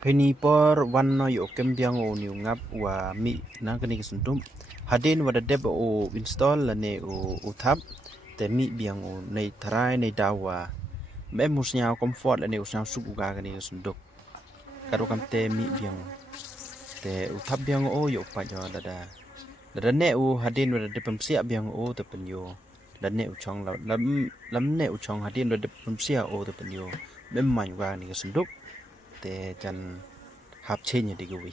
Penipor wanno yo kembiang o niu ngap wa mi na kani kesuntum hadin wada deb o install lane o thap te mi biang o nei tharai nei dawa me musnya comfort lane usang suk uga kani kesunduk karo kam te mi biang te o thap biang o yo pa jo dada ne o hadin wada deb pemsia biang o te penyo dan ne uchong lam ne uchong hadin wada deb pemsia o te penyo me man uga kani kesunduk te jan hap chenya digawi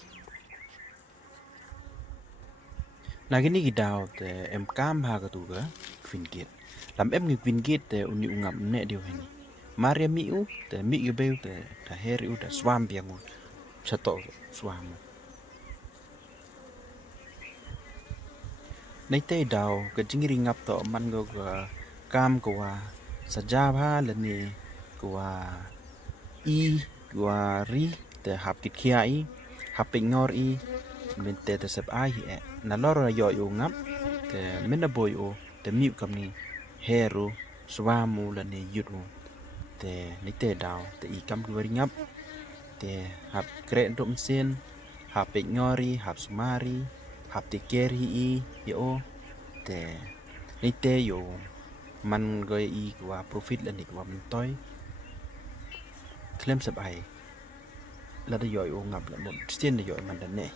nagini gidaw te em kam ha ka tu ga kwingit lam em ngi kwingit te uni ungam ne dio hani maria mi u te mi ge beu te ta heri u da swam biang u chato swam nei te daw ka jingri ngap to man go ga kam ko wa saja bha le ni ko wa i ko wa ri te hap kit khia i hap pe ngor i men te te sep ai e na lor yo yo ngap te men na boy o te mi kam ni heru swamu la ni yudu te ni te daw te i kam ku ri ngap te hap kre ndom sin hap pe ngori hap sumari hap te keri i yo te ni te yo man go i kwa profit la ni kwa man toy klem sep ai la da yo yo ngap la mon sin yo man da ne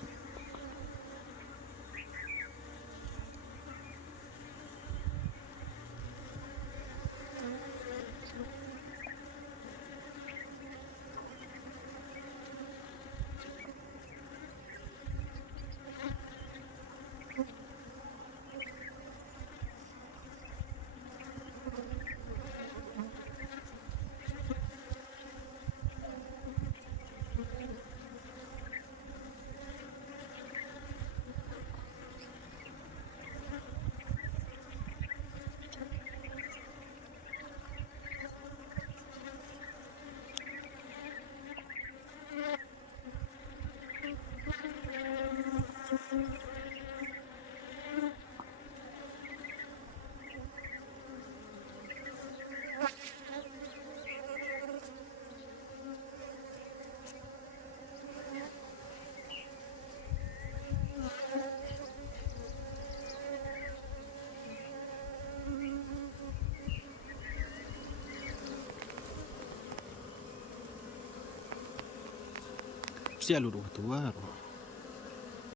sia lu do tua